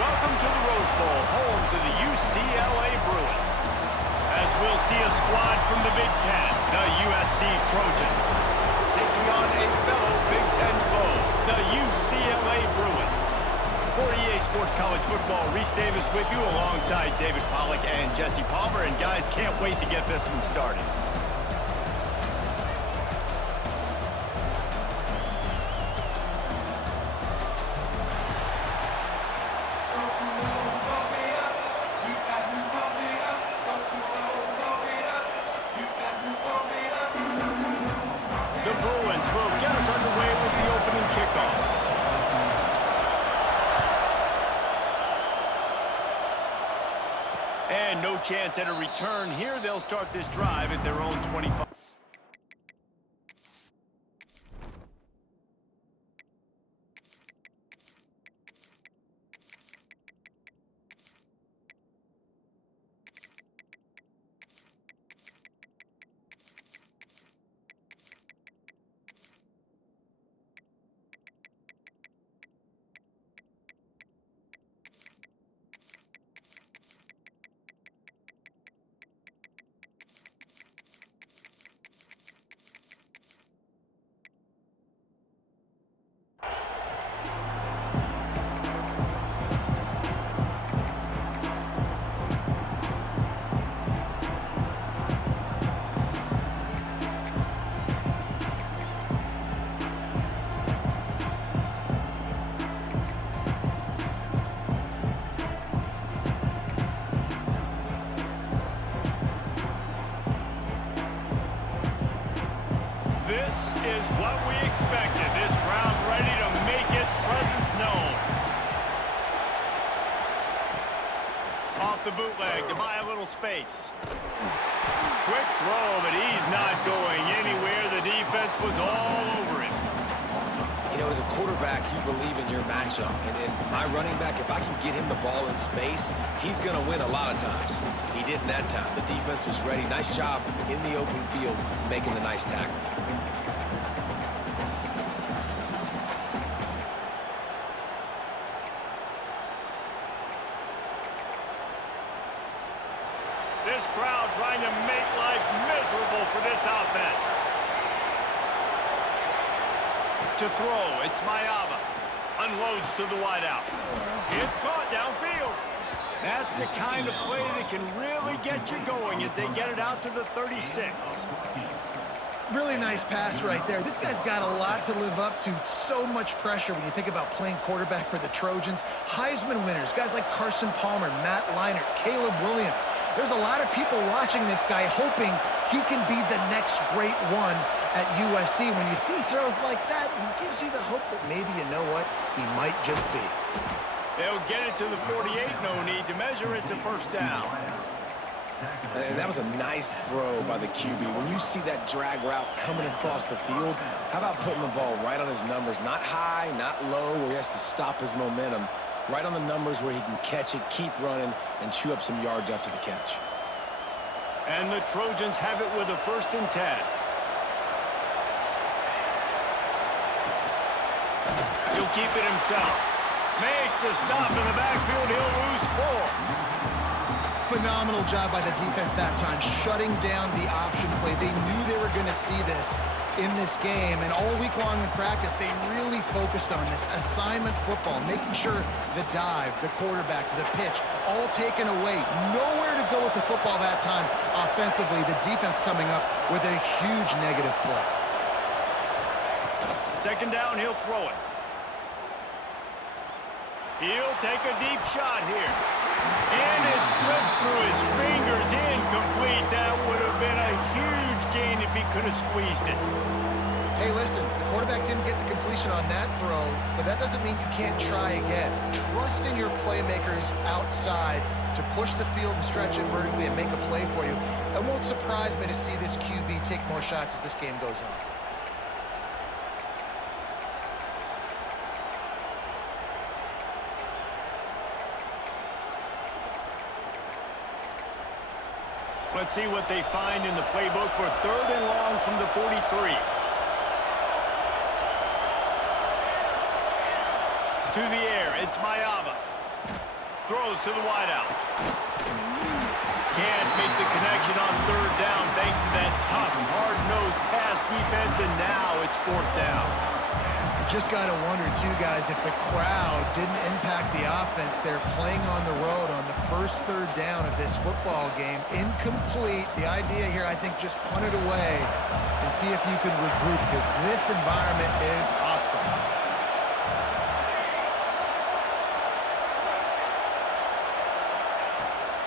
Welcome to the Rose Bowl, home to the UCLA Bruins. College Football. Reese Davis with you alongside David Pollack and Jesse Palmer. And guys, can't wait to get this one started. The Bruins will get us underway with the opening kickoff. And no chance at a return here. They'll start this drive at their own 25. This is what we expected. This crowd ready to make its presence known. Off the bootleg to buy a little space. Quick throw, but he's not going anywhere. The defense was all over him. You know, as a quarterback, you believe in your matchup. And in my running back, if I can get him the ball in space, he's going to win a lot of times. He didn't that time. The defense was ready. Nice job in the open field, making the nice tackle. This crowd trying to make life miserable for this offense. To throw, it's Mayava. Unloads to the wideout. It's caught downfield. That's the kind of play that can really get you going as they get it out to the 36. Really nice pass right there. This guy's got a lot to live up to. So much pressure when you think about playing quarterback for the Trojans. Heisman winners, guys like Carson Palmer, Matt Leinart, Caleb Williams. There's a lot of people watching this guy hoping he can be the next great one at USC. When you see throws like that, he gives you the hope that maybe, you know what, he might just be. They'll get it to the 48, no need to measure. It's a first down. And that was a nice throw by the QB. When you see that drag route coming across the field, how about putting the ball right on his numbers? Not high, not low, where he has to stop his momentum. Right on the numbers where he can catch it, keep running, and chew up some yards after the catch. And the Trojans have it with a 1st and 10. He'll keep it himself. Makes a stop in the backfield. He'll lose 4. Phenomenal job by the defense that time, shutting down the option play. They knew they were going to see this in this game, and all week long in practice, they really focused on this assignment football, making sure the dive, the quarterback, the pitch, all taken away. Nowhere to go with the football that time offensively. The defense coming up with a huge negative play. 2nd down, he'll throw it. He'll take a deep shot here. And it slips through his fingers, incomplete. That would have been a huge gain if he could have squeezed it. Hey, listen, the quarterback didn't get the completion on that throw, but that doesn't mean you can't try again. Trust in your playmakers outside to push the field and stretch it vertically and make a play for you. It won't surprise me to see this QB take more shots as this game goes on. Let's see what they find in the playbook for 3rd and long from the 43. To the air, it's Mayava. Throws to the wideout. Can't make the connection on 3rd down thanks to that tough, hard-nosed pass defense, and now it's 4th down. just got to wonder, too, guys, if the crowd didn't impact the offense. They're playing on the road on the first third down of this football game. Incomplete. The idea here, I think, just punt it away and see if you can regroup, because this environment is hostile.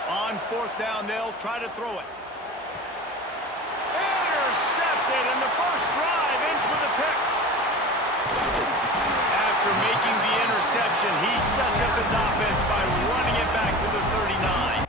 On fourth down, they'll try to throw it. Intercepted, and the first drive ends with a pick. After making the interception, he sets up his offense by running it back to the 39.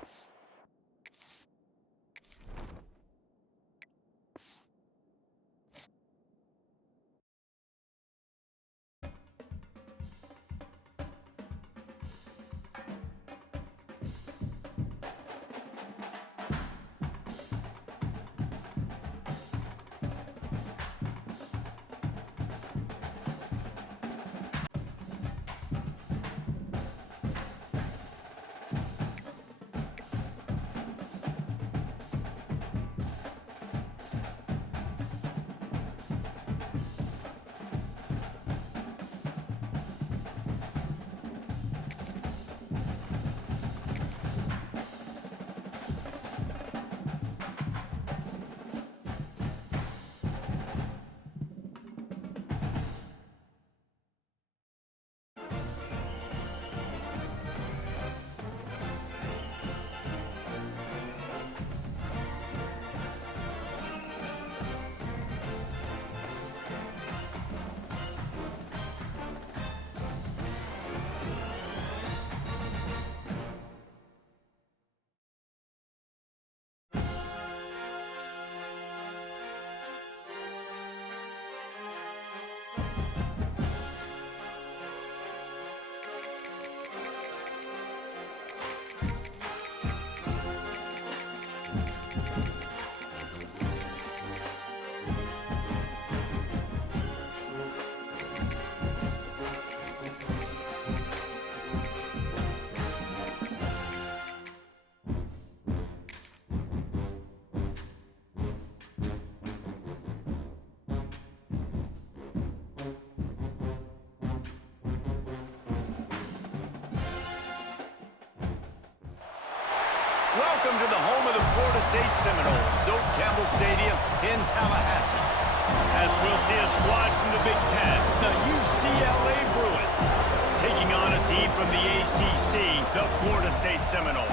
Welcome to the home of the Florida State Seminoles, Doak Campbell Stadium in Tallahassee. As we'll see a squad from the Big Ten, the UCLA Bruins, taking on a team from the ACC, the Florida State Seminoles.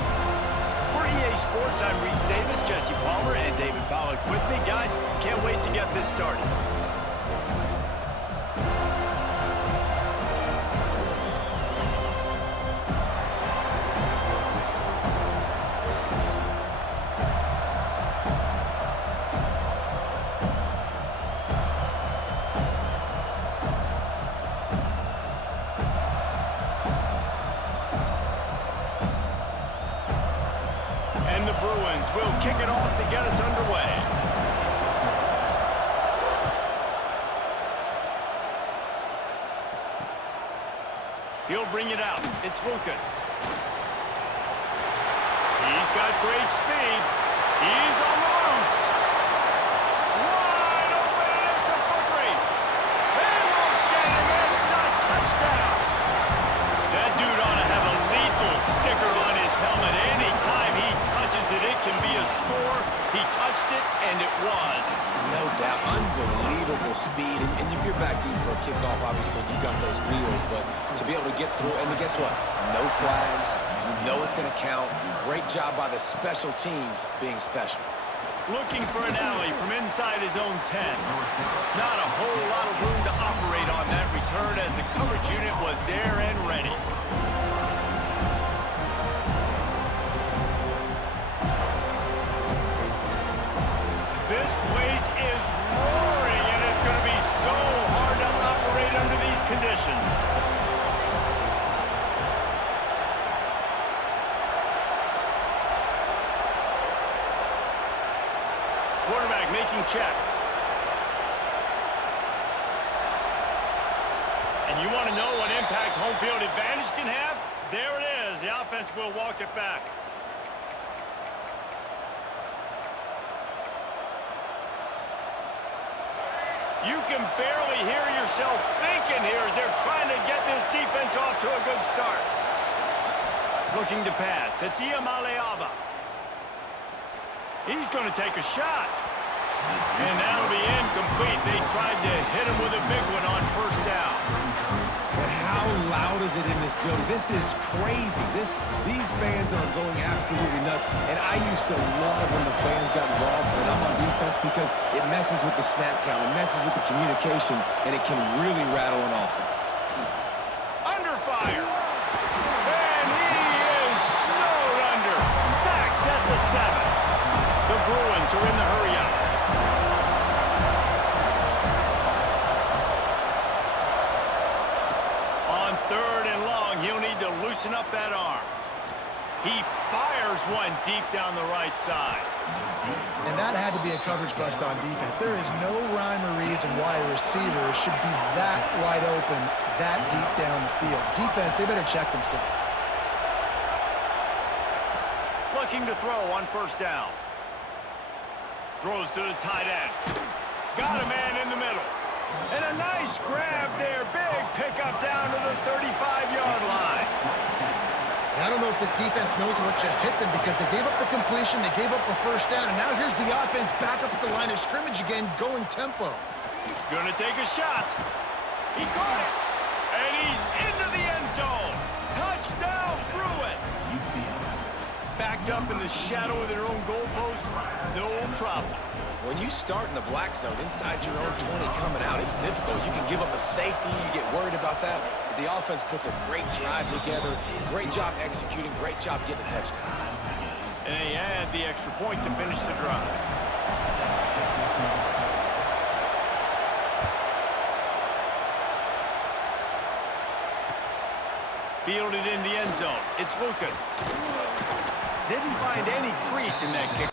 For EA Sports, I'm Reese Davis, Jesse Palmer, and David Pollack with me. Guys, can't wait to get this started. And the Bruins will kick it off to get us underway. He'll bring it out. It's Lucas. He's got great speed. He's on the loose. Wide open, and it's a foot race. They will get him. It's a touchdown. That dude ought to have a lethal sticker on his helmet. Anytime he touches it, it can be a score. He touched it, and it was. No doubt. Unbelievable speed. And if you're back deep for a kickoff, obviously you've got those wheels. But to be able to get through, and guess what? No flags. You know it's going to count. Great job by the special teams being special. Looking for an alley from inside his own 10. Not a whole lot of room to operate on that return as the coverage unit was there and ready. This place is roaring, and it's going to be so hard to operate under these conditions. Quarterback making checks. And you want to know what impact home field advantage can have? There it is. The offense will walk it back. You can barely hear yourself thinking here as they're trying to get this defense off to a good start. Looking to pass. It's Iamaleava. He's going to take a shot. And that'll be incomplete. They tried to hit him with a big one on first down. And how loud is it in this building? This is crazy. These fans are going absolutely nuts. And I used to love when the fans got involved when I'm on defense because it messes with the snap count, it messes with the communication, and it can really rattle an offense. Under fire. And he is snowed under. Sacked at the 7. The Bruins are in the hurry-up. On 3rd and long, he'll need to loosen up that arm. He fires one deep down the right side. And that had to be a coverage bust on defense. There is no rhyme or reason why a receiver should be that wide open, that deep down the field. Defense, they better check themselves. Looking to throw on first down. Throws to the tight end. Got a man in the middle. And a nice grab there. Big pickup down to the 35-yard line. I don't know if this defense knows what just hit them because they gave up the completion, they gave up a first down, and now here's the offense back up at the line of scrimmage again, going tempo. Gonna take a shot. He caught it. And he's into the end zone. Touchdown, Bruins. Backed up in the shadow of their own goalpost, no problem. When you start in the black zone inside your own 20 coming out, it's difficult. You can give up a safety. You get worried about that. But the offense puts a great drive together. Great job executing. Great job getting a touchdown. And they add the extra point to finish the drive. Fielded in the end zone. It's Lucas. Didn't find any crease in that kick.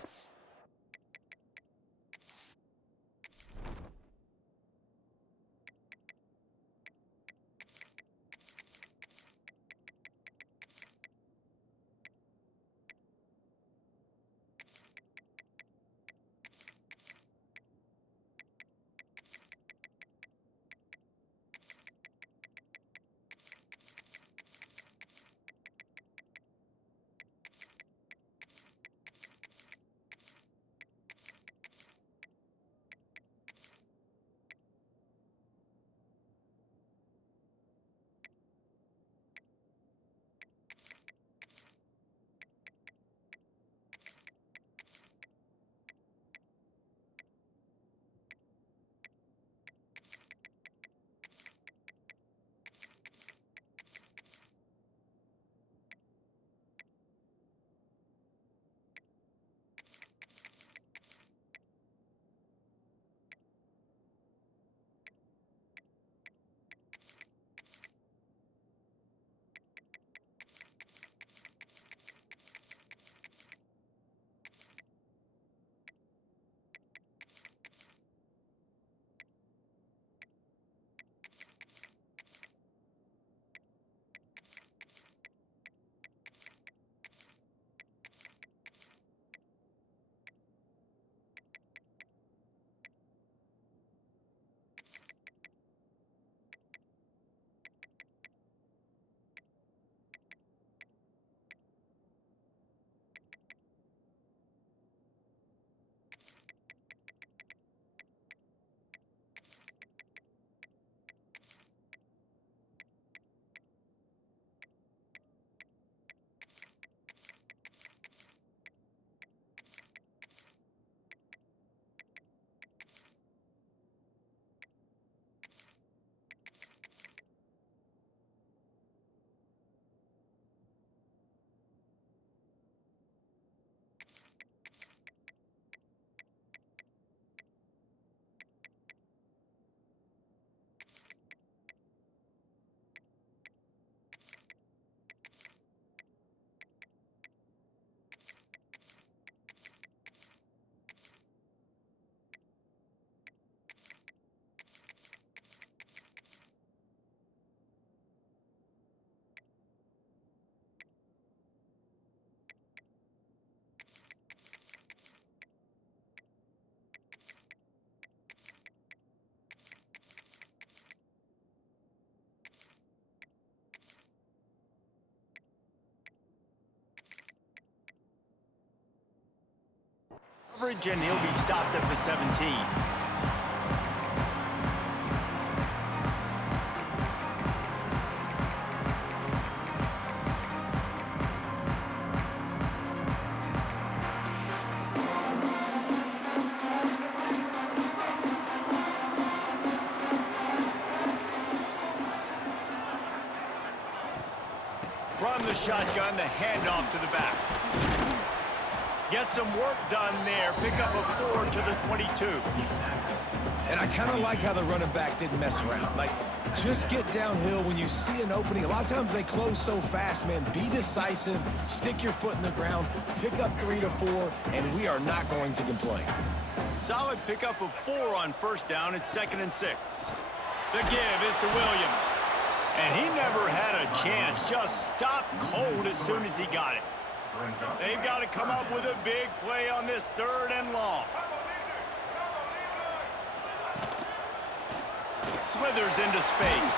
And he'll be stopped at the 17. From the shotgun, the handoff to the back. Get some work done there. Pick up a 4 to the 22. And I kind of like how the running back didn't mess around. Like, just get downhill when you see an opening. A lot of times they close so fast, man. Be decisive, stick your foot in the ground, pick up 3 to 4, and we are not going to complain. Solid pickup of 4 on first down. It's 2nd and 6. The give is to Williams. And he never had a chance. Just stopped cold as soon as he got it. They've got to come up with a big play on this 3rd and long. Slithers into space.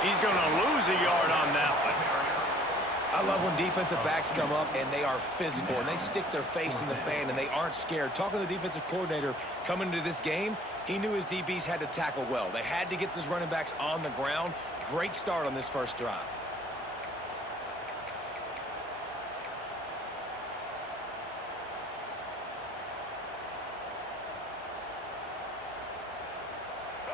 He's going to lose a yard on that one. I love when defensive backs come up and they are physical and they stick their face in the fan and they aren't scared. Talking to the defensive coordinator coming into this game, he knew his DBs had to tackle well. They had to get these running backs on the ground. Great start on this first drive.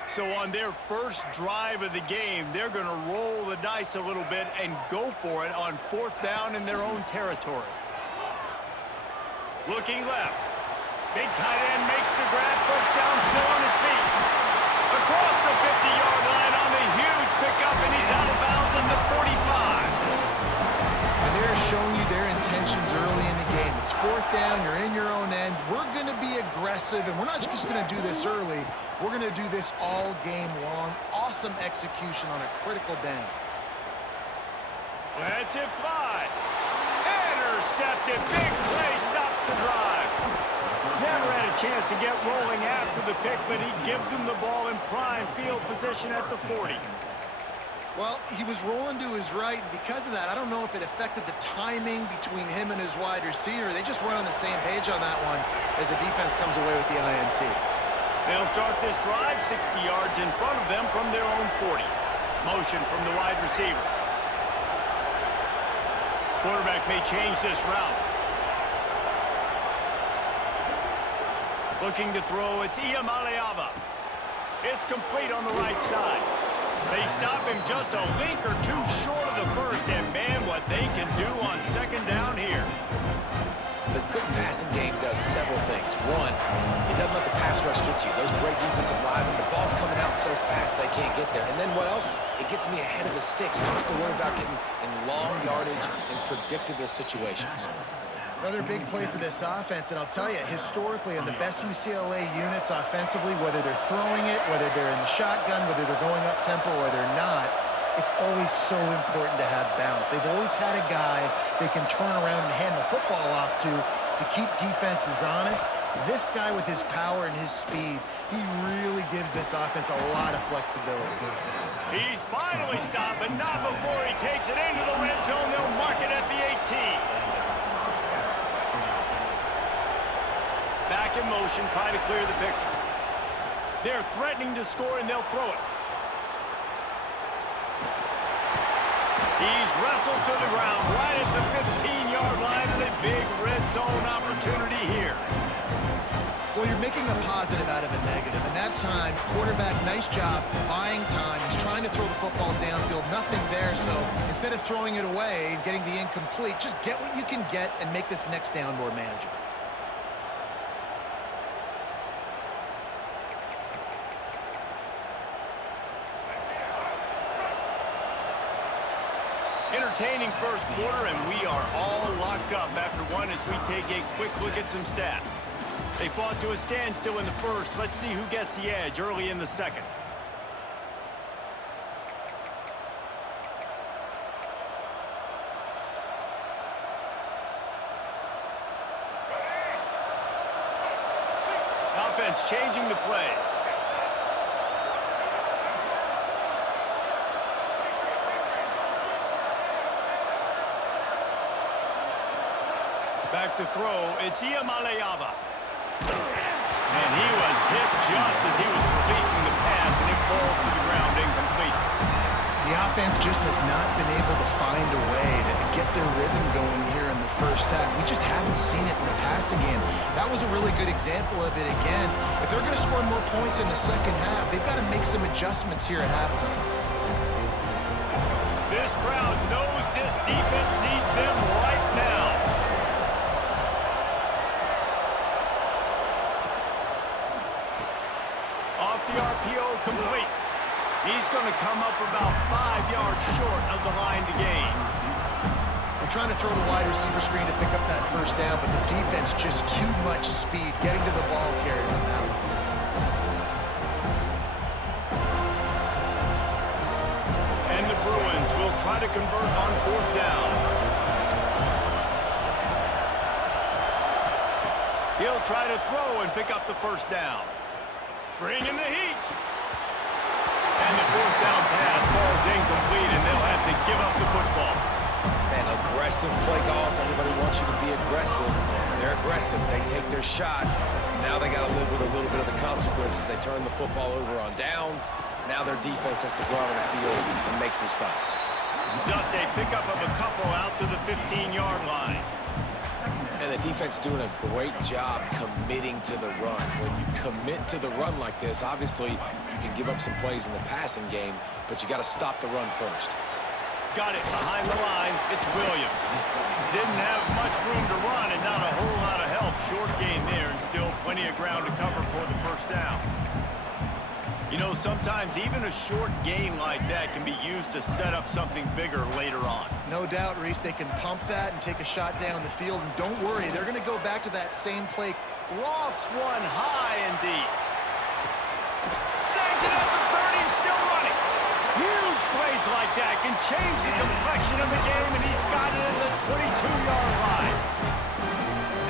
So on their first drive of the game, they're going to roll the dice a little bit and go for it on 4th down in their own territory. Looking left. Big tight end makes the grab. First down, still on his feet. Across the 50-yard line on the huge pickup, and he's out of bounds at the 45. And they're showing you their intentions early in the game. It's 4th down, you're in your own end. We're going to be aggressive, and we're not just going to do this early. We're going to do this all game long. Awesome execution on a critical down. Lets it fly. Intercepted. Big play stops the drive. Never had a chance to get rolling after the pick, but he gives him the ball in prime field position at the 40. Well, he was rolling to his right, and because of that, I don't know if it affected the timing between him and his wide receiver. They just run on the same page on that one as the defense comes away with the INT. They'll start this drive 60 yards in front of them from their own 40. Motion from the wide receiver. Quarterback may change this route. Looking to throw, it's Iamaleava. It's complete on the right side. They stop him just a link or two short of the first, and man, what they can do on 2nd down here. The quick passing game does several things. One, it doesn't let the pass rush get you. Those great defensive linemen, the ball's coming out so fast they can't get there. And then what else? It gets me ahead of the sticks. I don't have to worry about getting in long yardage in predictable situations. Another big play for this offense, and I'll tell you, historically, in the best UCLA units offensively, whether they're throwing it, whether they're in the shotgun, whether they're going up tempo or they're not, it's always so important to have balance. They've always had a guy they can turn around and hand the football off to keep defenses honest. This guy with his power and his speed, he really gives this offense a lot of flexibility. He's finally stopped, but not before he takes it into the red zone. They'll mark it at the 18. Back in motion, try to clear the picture. They're threatening to score, and they'll throw it. He's wrestled to the ground right at the 15-yard line, and a big red zone opportunity here. Well, you're making a positive out of a negative, and that time, quarterback, nice job buying time. He's trying to throw the football downfield, nothing there, so instead of throwing it away and getting the incomplete, just get what you can get and make this next down more manageable. Entertaining first quarter, and we are all locked up after one as we take a quick look at some stats. They fought to a standstill in the first. Let's see who gets the edge early in the second. Offense changing the play. Back to throw. It's Iamaleava. And he was hit just as he was releasing the pass, and it falls to the ground incomplete. The offense just has not been able to find a way to get their rhythm going here in the first half. We just haven't seen it in the passing game. That was a really good example of it again. If they're going to score more points in the second half, they've got to make some adjustments here at halftime. This crowd knows this defense needs them right now. Off the RPO, complete. He's going to come up about 5 yards short of the line to gain. They're trying to throw the wide receiver screen to pick up that first down, but the defense just too much speed getting to the ball carrier on that one. And the Bruins will try to convert on fourth down. He'll try to throw and pick up the first down. Bring in the heat. And the fourth down pass falls incomplete, and they'll have to give up the football. Man, aggressive play calls. Everybody wants you to be aggressive. They're aggressive. They take their shot. Now they got to live with a little bit of the consequences. They turn the football over on downs. Now their defense has to go out on the field and make some stops. Just a pickup of a couple out to the 15-yard line. And the defense doing a great job committing to the run. When you commit to the run like this, obviously you can give up some plays in the passing game, but you got to stop the run first. Got it behind the line. It's Williams. Didn't have much room to run and not a whole lot of help. Short gain there and still plenty of ground to cover for the first down. You know, sometimes even a short gain like that can be used to set up something bigger later on. No doubt, Reese, they can pump that and take a shot down the field. And don't worry, they're going to go back to that same play. Lofts one high and deep. Snags it at the 30 and still running. Huge plays like that can change the complexion of the game, and he's got it at the 22-yard line.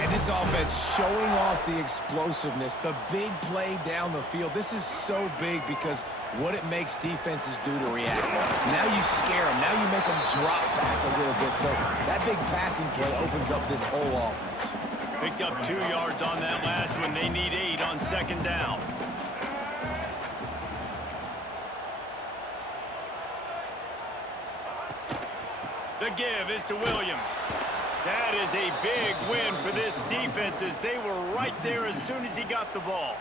And this offense showing off the explosiveness, the big play down the field. This is so big because what it makes defenses do to react. Now you scare them. Now you make them drop back a little bit. So that big passing play opens up this whole offense. Picked up 2 yards on that last one. They need 8 on second down. The give is to Williams. That is a big win for this defense as they were right there as soon as he got the ball.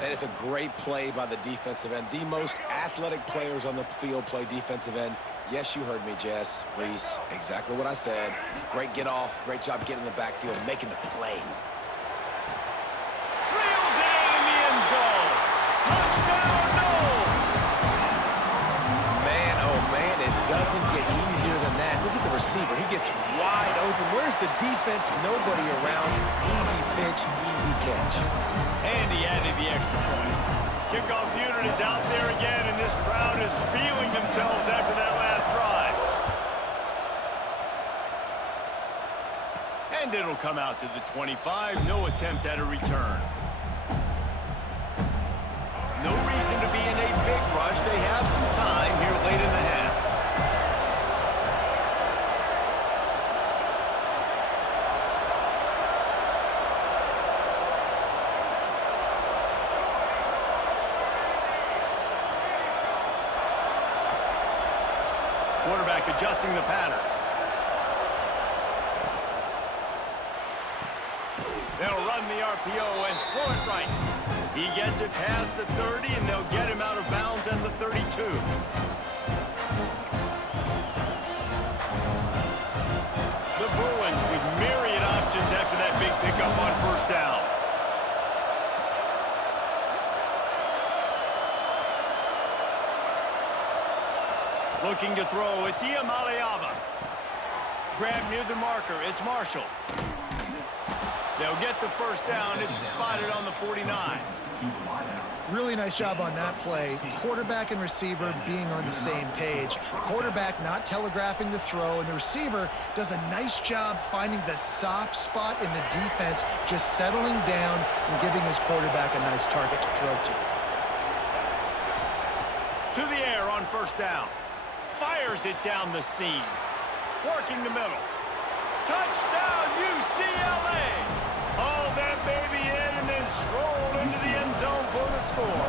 That is a great play by the defensive end. The most athletic players on the field play defensive end. Yes, you heard me, Jess, Reese. Exactly what I said. Great get off. Great job getting in the backfield, making the play. Reels it in the end zone. Touchdown, Knowles. Man, oh man, it doesn't get easier than that. Look at the receiver. He gets wide open. Where's the defense? Nobody around. Easy pitch, easy catch. And he added the extra point. Kickoff unit is out there again, and this crowd is feeling themselves after that last drive. And it'll come out to the 25. No attempt at a return. No reason to be in a big rush. They have some time here late in the half. Quarterback adjusting the pattern. They'll run the RPO and throw it right. He gets it past the 30, and they'll get him out of bounds at the 32. The Bruins with myriad options after that big pickup on first down. Looking to throw, it's Iamaleava. Grab near the marker, it's Marshall. They'll get the first down. It's spotted on the 49. Really nice job on that play. Quarterback and receiver being on the same page. Quarterback not telegraphing the throw, and the receiver does a nice job finding the soft spot in the defense, just settling down and giving his quarterback a nice target to throw to. To the air on first down. Fires it down the seam. Working the middle. Touchdown, UCLA! Haul that baby in and then stroll into the end zone for the score.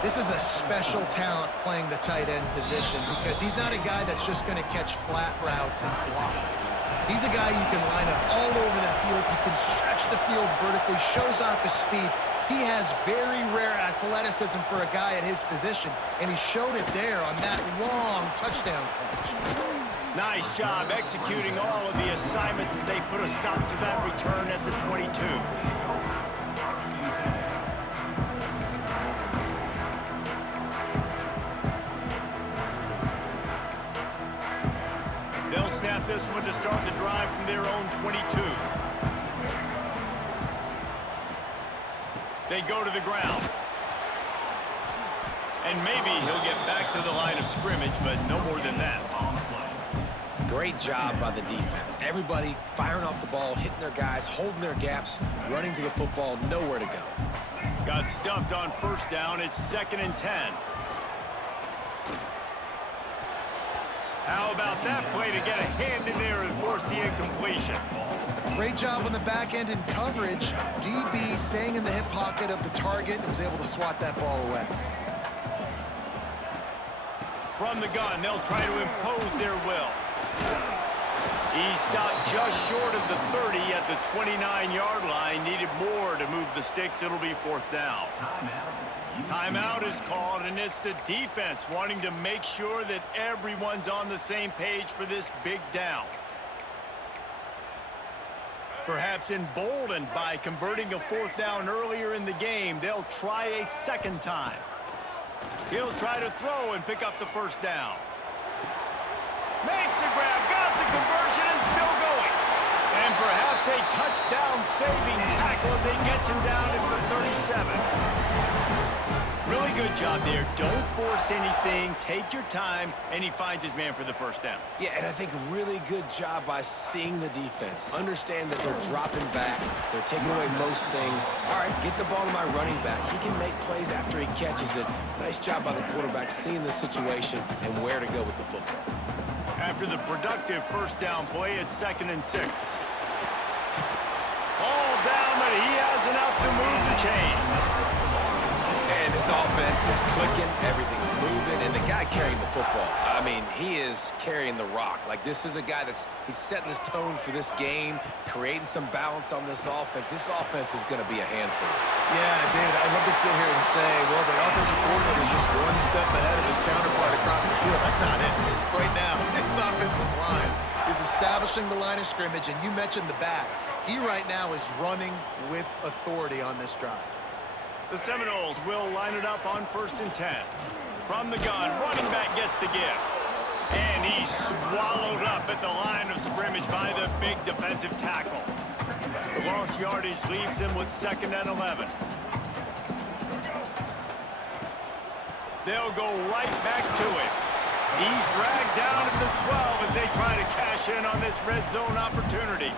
This is a special talent playing the tight end position because he's not a guy that's just going to catch flat routes and block. He's a guy you can line up all over the field. He can stretch the field vertically, shows off his speed. He has very rare athleticism for a guy at his position, and he showed it there on that long touchdown catch. Nice job executing all of the assignments as they put a stop to that return at the 22. They'll snap this one to start the drive from their own 22. They go to the ground. And maybe he'll get back to the line of scrimmage, but no more than that. Great job by the defense. Everybody firing off the ball, hitting their guys, holding their gaps, running to the football, nowhere to go. Got stuffed on first down. It's 2nd and 10. How about that play to get a hand in there and force the incompletion? Great job on the back end in coverage. DB staying in the hip pocket of the target and was able to swat that ball away. From the gun, they'll try to impose their will. He stopped just short of the 30 at the 29-yard line. Needed more to move the sticks. It'll be 4th down. Timeout is called, and it's the defense wanting to make sure that everyone's on the same page for this big down. Perhaps emboldened by converting a 4th down earlier in the game, they'll try a second time. He'll try to throw and pick up the first down. Makes the grab, got the conversion, and still going. And perhaps a touchdown-saving tackle as he gets him down at the 37. Really good job there. Don't force anything. Take your time, and he finds his man for the first down. Yeah, and I think really good job by seeing the defense. Understand that they're dropping back. They're taking away most things. All right, get the ball to my running back. He can make plays after he catches it. Nice job by the quarterback seeing the situation and where to go with the football. After the productive first down play, it's 2nd and 6. All down, but he has enough to move the chains. And this offense is clicking, everything's moving, and the guy carrying the football, I mean, he is carrying the rock. Like, this is a guy he's setting this tone for this game, creating some balance on this offense. This offense is going to be a handful. Yeah, David, I'd love to sit here and say, well, the offensive coordinator is just one step ahead of his counterpart across the field. That's not it. Right now, this offensive line is establishing the line of scrimmage, and you mentioned the back. He right now is running with authority on this drive. The Seminoles will line it up on 1st and 10. From the gun, running back gets the give. And he's swallowed up at the line of scrimmage by the big defensive tackle. The lost yardage leaves him with 2nd and 11. They'll go right back to it. He's dragged down at the 12 as they try to cash in on this red zone opportunity.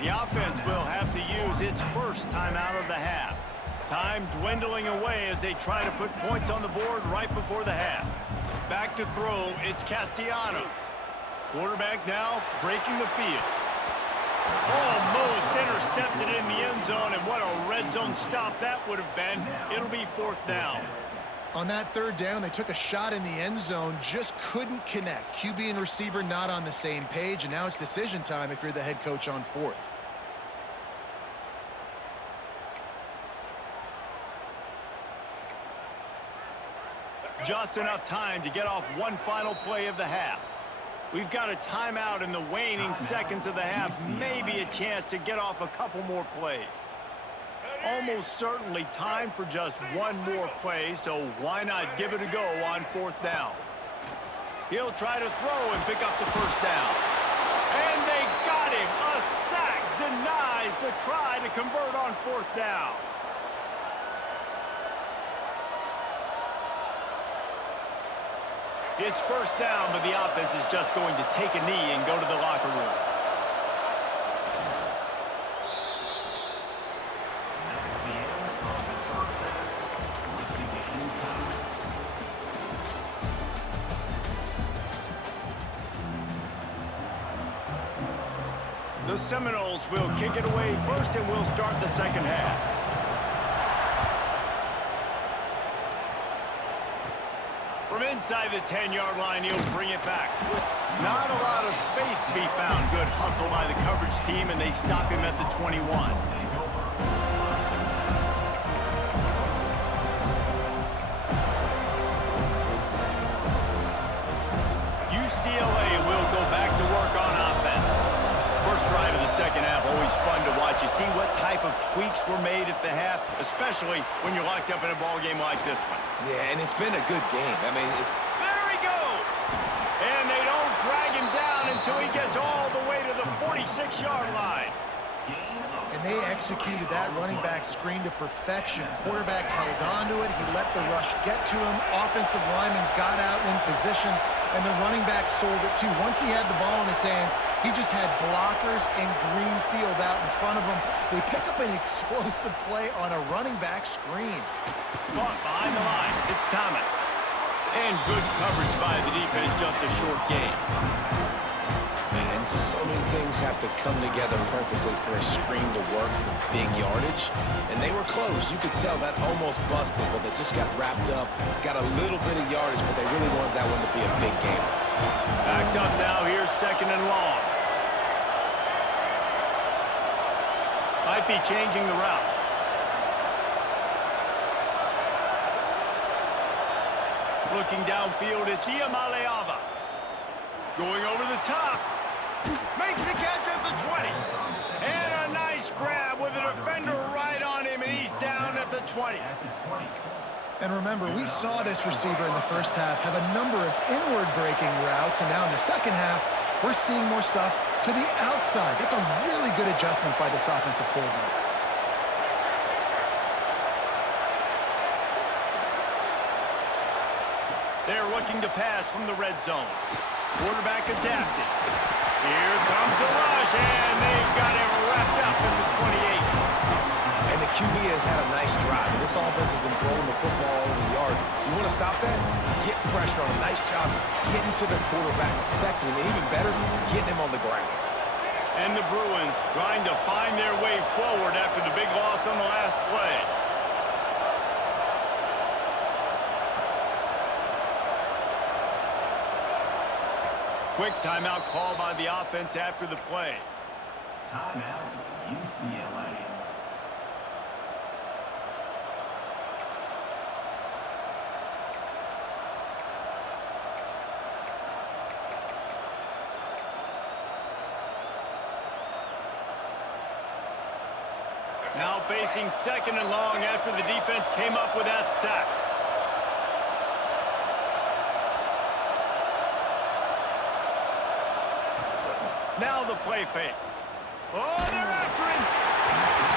The offense will have to use its first timeout of the half. Time dwindling away as they try to put points on the board right before the half. Back to throw, it's Castellanos. Quarterback now breaking the field. Almost intercepted in the end zone, and what a red zone stop that would have been. It'll be 4th down. On that 3rd down, they took a shot in the end zone, just couldn't connect. QB and receiver not on the same page, and now it's decision time if you're the head coach on 4th. Just enough time to get off one final play of the half. We've got a timeout in the waning seconds of the half, maybe a chance to get off a couple more plays. Almost certainly time for just one more play, so why not give it a go on 4th down? He'll try to throw and pick up the first down. And they got him. A sack denies the try to convert on 4th down. It's first down, but the offense is just going to take a knee and go to the locker room. The Seminoles will kick it away first, and we'll start the second half. From inside the 10-yard line, he'll bring it back. Not a lot of space to be found. Good hustle by the coverage team, and they stop him at the 21. UCLA will go back to work on offense. First drive of the second half, always fun to watch. You see what type of tweaks were made at the half, especially when you're locked up in a ball game like this one. Yeah, and it's been a good game. I mean, it's... There he goes! And they don't drag him down until he gets all the way to the 46-yard line. And they executed that running back screen to perfection. Quarterback held on to it. He let the rush get to him. Offensive lineman got out in position, and the running back sold it too. Once he had the ball in his hands, he just had blockers and green field out in front of him. They pick up an explosive play on a running back screen. Caught behind the line. It's Thomas. And good coverage by the defense, just a short gain. And so many things have to come together perfectly for a screen to work for big yardage. And they were close. You could tell that almost busted, but they just got wrapped up, got a little bit of yardage, but they really wanted that one to be a big game. Backed up now. Here's second and long. Might be changing the route. Looking downfield, it's Iamaleava. Going over the top. Makes the catch at the 20. And a nice grab with a defender right on him, and he's down at the 20. And remember, we saw this receiver in the first half have a number of inward breaking routes, and now in the second half, we're seeing more stuff to the outside. That's a really good adjustment by this offensive coordinator. They're looking to pass from the red zone. Quarterback adapted. Here comes the rush, and they've got him wrapped up in the 28. And the QB has had a nice drive. And this offense has been throwing the football over the yard. You want to stop that? Get pressure on him. Nice job getting to the quarterback effectively. And even better, getting him on the ground. And the Bruins trying to find their way forward after the big loss on the last play. Quick timeout called by the offense after the play. Timeout, UCLA. Now facing second and long after the defense came up with that sack. Now the play fake. Oh, they're after him.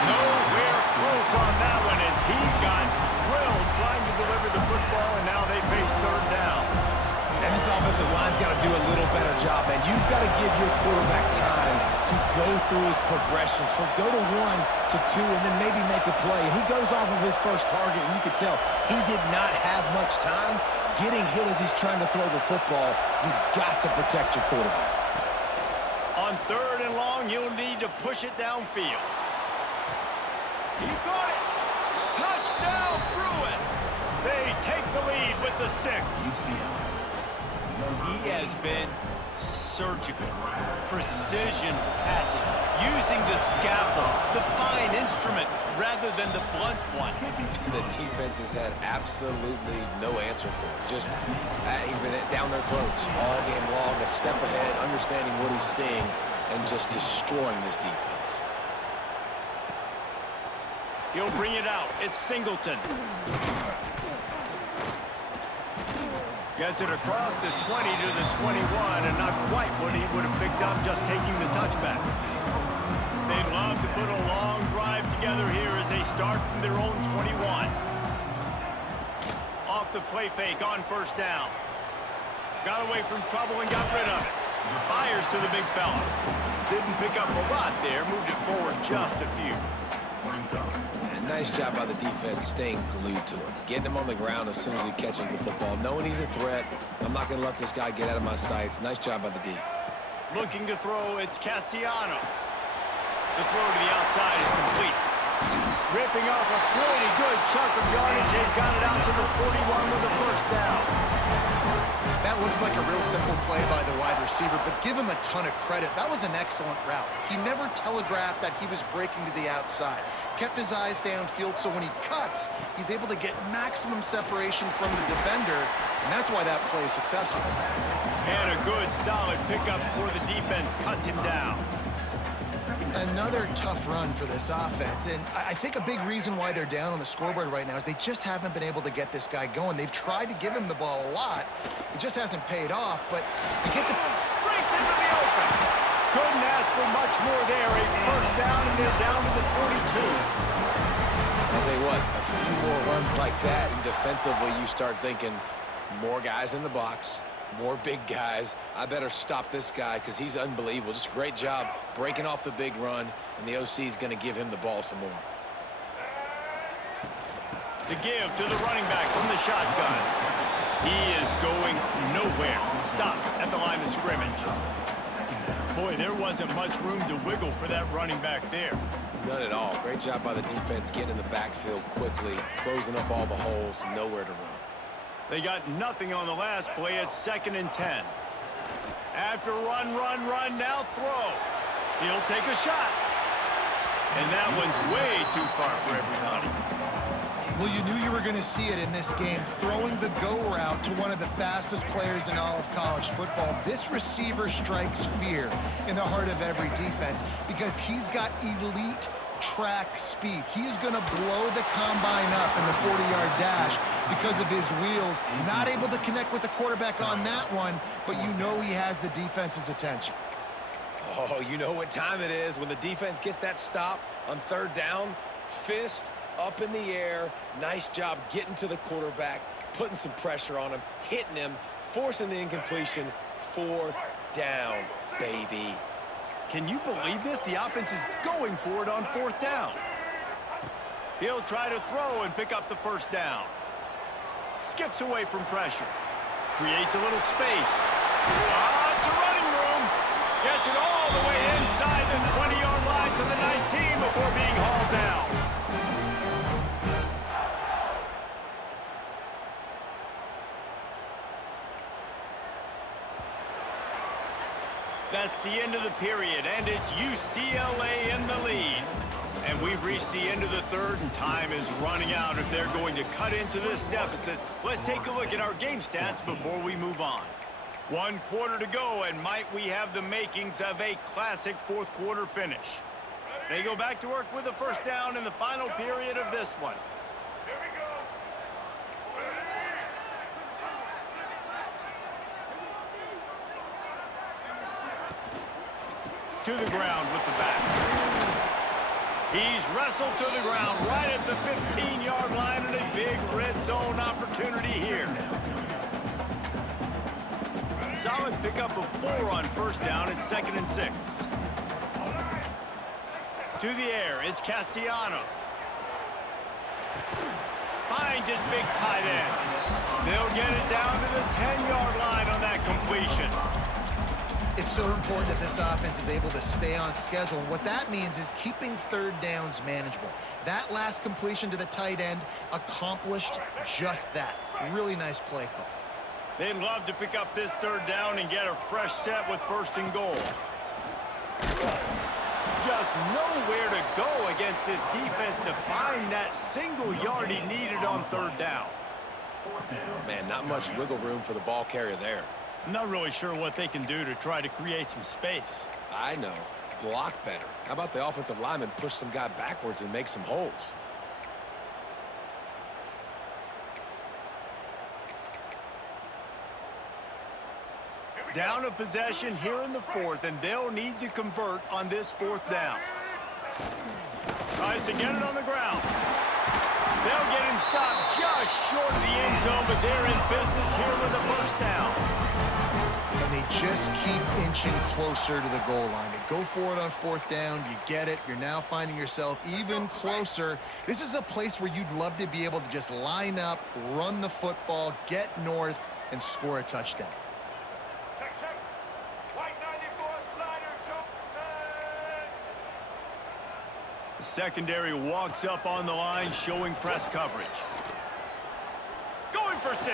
Nowhere close on that one as he got drilled trying to deliver the football, and now they face third down. And this offensive line's got to do a little better job, man. You've got to give your quarterback time to go through his progressions, from go to 1 to 2, and then maybe make a play. And he goes off of his first target, and you could tell he did not have much time getting hit as he's trying to throw the football. You've got to protect your quarterback. On third and long, you'll need to push it downfield. He got it. Touchdown, Bruins. They take the lead with the 6. He has been surgical. Precision passes, using the scalpel, the fine instrument, rather than the blunt one. The defense has had absolutely no answer for it. Just, he's been down their throats all game long, a step ahead, understanding what he's seeing, and just destroying this defense. He'll bring it out. It's Singleton. Gets it across the 20 to the 21, and not quite what he would have picked up just taking the touchback. They'd love to put a long drive together here as they start from their own 21. Off the play fake on first down. Got away from trouble and got rid of it. Fires to the big fella. Didn't pick up a lot there, moved it forward just a few. Nice job by the defense staying glued to him. Getting him on the ground as soon as he catches the football. Knowing he's a threat, I'm not going to let this guy get out of my sights. Nice job by the D. Looking to throw, it's Castellanos. The throw to the outside is complete. Ripping off a pretty good chunk of yardage. They've got it out to the 41 with a first down. That looks like a real simple play by the wide receiver, but give him a ton of credit. That was an excellent route. He never telegraphed that he was breaking to the outside. Kept his eyes downfield, so when he cuts, he's able to get maximum separation from the defender, and that's why that play is successful. And a good, solid pickup before the defense cuts him down. Another tough run for this offense, and I think a big reason why they're down on the scoreboard right now is they just haven't been able to get this guy going. They've tried to give him the ball a lot. It just hasn't paid off, but you get the... Breaks into the open. Couldn't ask for much more there. A first down, and they're down to the 42. I'll tell you what, a few more runs like that, and defensively you start thinking more guys in the box, more big guys. I better stop this guy because he's unbelievable. Just a great job breaking off the big run, and the OC is going to give him the ball some more. The give to the running back from the shotgun. He is going nowhere. Stop at the line of scrimmage. Boy, there wasn't much room to wiggle for that running back there. None at all. Great job by the defense getting in the backfield quickly, closing up all the holes, nowhere to run. They got nothing on the last play. It's 2nd and 10. After run, now throw. He'll take a shot. And that one's way too far for everybody. Well, you knew you were going to see it in this game, throwing the go route to one of the fastest players in all of college football. This receiver strikes fear in the heart of every defense because he's got elite track speed. He's going to blow the combine up in the 40-yard dash because of his wheels. Not able to connect with the quarterback on that one, but you know he has the defense's attention. Oh, you know what time it is when the defense gets that stop on 3rd down. Fist up in the air. Nice job getting to the quarterback, putting some pressure on him, hitting him, forcing the incompletion. 4th down, baby. Can you believe this? The offense is going for it on 4th down. He'll try to throw and pick up the first down. Skips away from pressure. Creates a little space. It's a running room. Gets it all the way inside the 20-yard line to the 19 before being hauled down. That's the end of the period, and it's UCLA in the lead. And we've reached the end of the 3rd, and time is running out if they're going to cut into this deficit. Let's take a look at our game stats before we move on. 1 quarter to go, and might we have the makings of a classic 4th quarter finish. They go back to work with a first down in the final period of this one. To the ground with the back. He's wrestled to the ground right at the 15-yard line, and a big red zone opportunity here. Solid pickup of 4 on first down. It's 2nd and 6. To the air, it's Castellanos. Finds his big tight end. They'll get it down to the 10-yard line on that completion. It's so important that this offense is able to stay on schedule. And what that means is keeping 3rd downs manageable. That last completion to the tight end accomplished just that. Really nice play call. They'd love to pick up this 3rd down and get a fresh set with 1st and goal. Just nowhere to go against this defense to find that single yard he needed on 3rd down. Man, not much wiggle room for the ball carrier there. I'm not really sure what they can do to try to create some space. I know. Block better. How about the offensive lineman push some guy backwards and make some holes? Down a possession here in the 4th, and they'll need to convert on this 4th down. Tries to get it on the ground. They'll get him stopped just short of the end zone, but they're in business here with a first down. And they just keep inching closer to the goal line. They go for it on 4th down. You get it. You're now finding yourself even closer. This is a place where you'd love to be able to just line up, run the football, get north, and score a touchdown. The secondary walks up on the line, showing press coverage. Going for 6.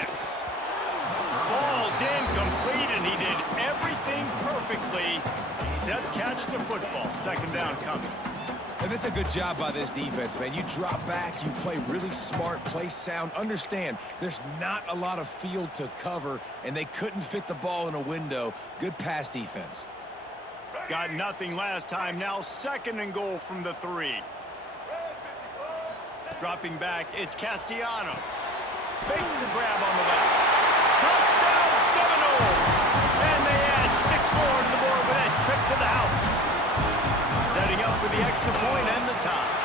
Falls incomplete, and he did everything perfectly except catch the football. Second down coming. And that's a good job by this defense, man. You drop back, you play really smart, play sound. Understand, there's not a lot of field to cover, and they couldn't fit the ball in a window. Good pass defense. Got nothing last time. Now 2nd and goal from the 3. Dropping back, it's Castellanos. Makes the grab on the left. Touchdown, Seminoles! And they add 6 more to the board with that trip to the house. Setting up for the extra point and the tie.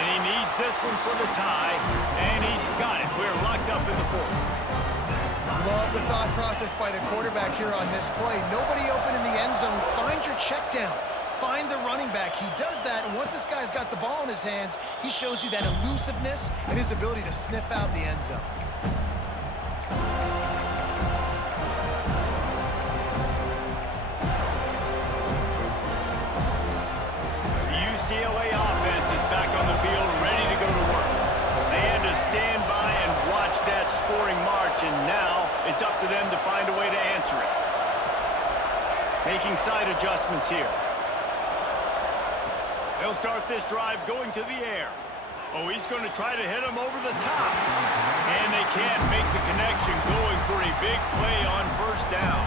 And he needs this one for the tie, and he's got it. We're locked up in the 4th. Love the thought process by the quarterback here on this play. Nobody open in the end zone. Find your check down. Find the running back. He does that, and once this guy's got the ball in his hands, he shows you that elusiveness and his ability to sniff out the end zone. The UCLA offense is back on the field, ready to go to work. They had to stand by and watch that scoring march, and now it's up to them to find a way to answer it. Making side adjustments here. They'll start this drive going to the air. Oh, he's going to try to hit him over the top. And they can't make the connection, going for a big play on 1st down.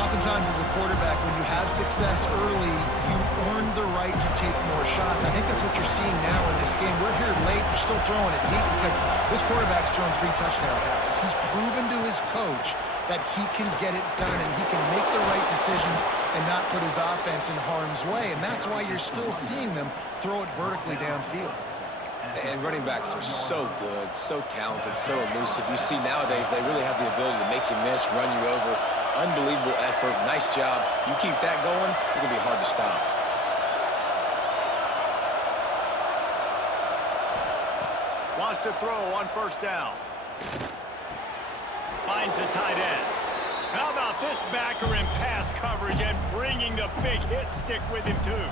Oftentimes as a quarterback, when you have success early, you earn the right to take more shots. I think that's what you're seeing now in this game. We're here late, you're still throwing it deep because this quarterback's thrown 3 touchdown passes. He's proven to his coach that he can get it done and he can make the right decisions and not put his offense in harm's way. And that's why you're still seeing them throw it vertically downfield. And running backs are so good, so talented, so elusive. You see nowadays they really have the ability to make you miss, run you over. Unbelievable effort. Nice job. You keep that going, it's going to be hard to stop. Wants to throw on 1st down. Finds the tight end. How about this backer in pass coverage and bringing the big hit stick with him, too?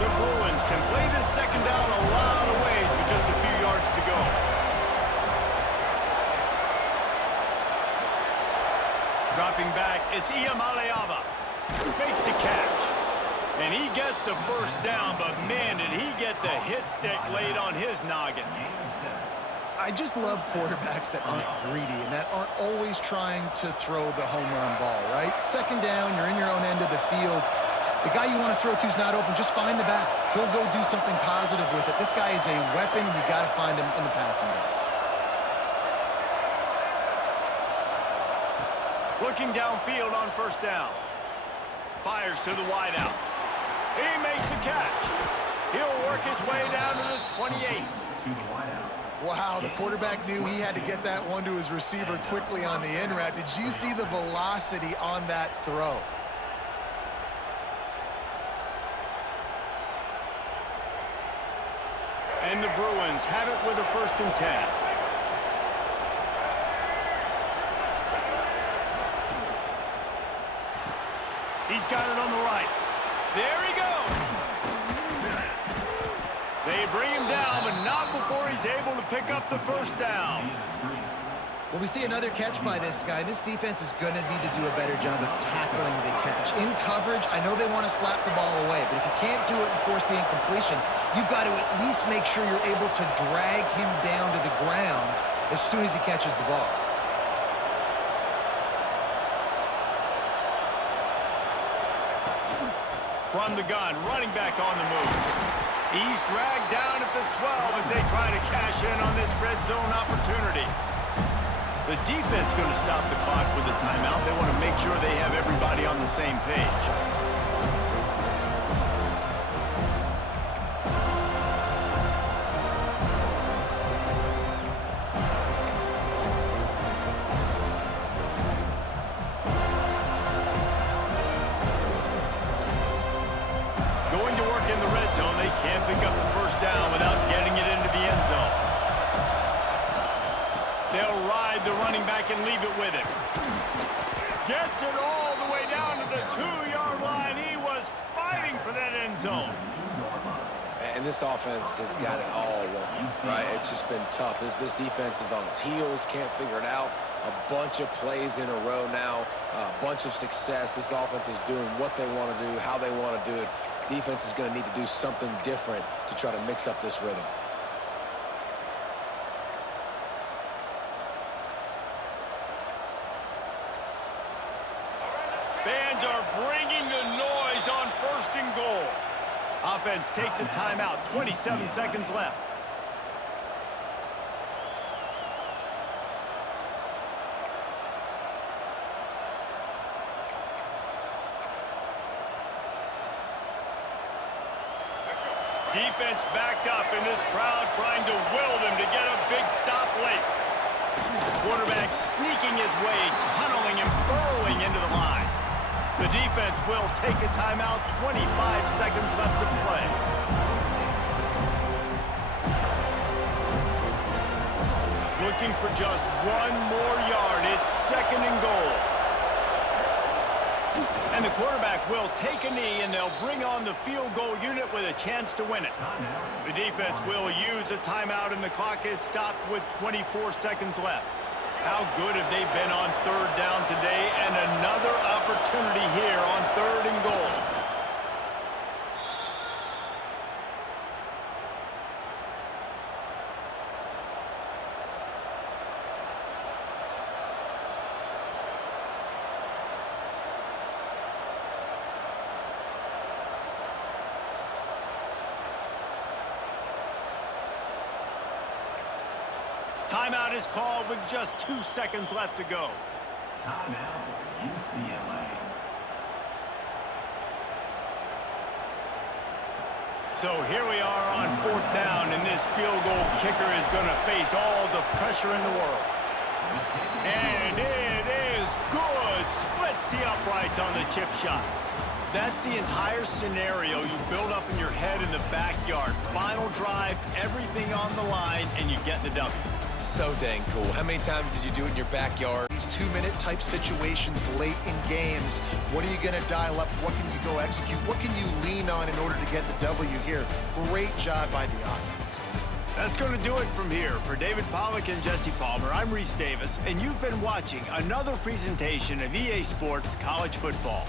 The Bruins can play this 2nd down a lot of ways with just a few yards to go. Dropping back, it's Iamaleava. Makes the catch. And he gets the 1st down, but man, did he get the hit stick laid on his noggin. I just love quarterbacks that aren't greedy and that aren't always trying to throw the home run ball, right? 2nd down, you're in your own end of the field. The guy you want to throw to is not open. Just find the back. He'll go do something positive with it. This guy is a weapon, and you got to find him in the passing game. Looking downfield on 1st down. Fires to the wideout. He makes the catch. He'll work his way down to the 28. Wow, the quarterback knew he had to get that one to his receiver quickly on the in route. Did you see the velocity on that throw? And the Bruins have it with a 1st and 10. He's got it on the right. There he goes. They bring him down, but not before he's able to pick up the 1st down. Well, we see another catch by this guy. This defense is going to need to do a better job of tackling the catch. In coverage, I know they want to slap the ball away, but if you can't do it and force the incompletion, you've got to at least make sure you're able to drag him down to the ground as soon as he catches the ball. From the gun, running back on the move. He's dragged down at the 12 as they try to cash in on this red zone opportunity. The defense going to stop the clock with a timeout. They want to make sure they have everybody on the same page. Going to work in the red zone. They can't pick up the 1st down without getting it into the end zone. They'll He'll ride the running back and leave it with him. Gets it all the way down to the 2-yard line. He was fighting for that end zone. And this offense has got it all wrong, right? It's just been tough. This defense is on its heels, can't figure it out. A bunch of plays in a row now, a bunch of success. This offense is doing what they want to do, how they want to do it. Defense is going to need to do something different to try to mix up this rhythm. Fans are bringing the noise on 1st and goal. Offense takes a timeout, 27 seconds left. Defense backed up, and this crowd trying to will them to get a big stop late. Quarterback sneaking his way, tunneling and burrowing into the line. The defense will take a timeout, 25 seconds left to play. Looking for just one more yard. It's 2nd and goal. And the quarterback will take a knee, and they'll bring on the field goal unit with a chance to win it. The defense will use a timeout, and the clock is stopped with 24 seconds left. How good have they been on 3rd down today, and another opportunity here on 3rd and goal. Timeout is called with just 2 seconds left to go. Timeout, UCLA. So here we are on 4th down, and this field goal kicker is going to face all the pressure in the world. And it is good. Splits the uprights on the chip shot. That's the entire scenario you build up in your head in the backyard. Final drive, everything on the line, and you get the W. So dang cool. How many times did you do it in your backyard? These 2-minute type situations late in games, what are you going to dial up? What can you go execute? What can you lean on in order to get the W here? Great job by the offense. That's going to do it from here. For David Pollack and Jesse Palmer, I'm Reese Davis, and you've been watching another presentation of EA Sports College Football.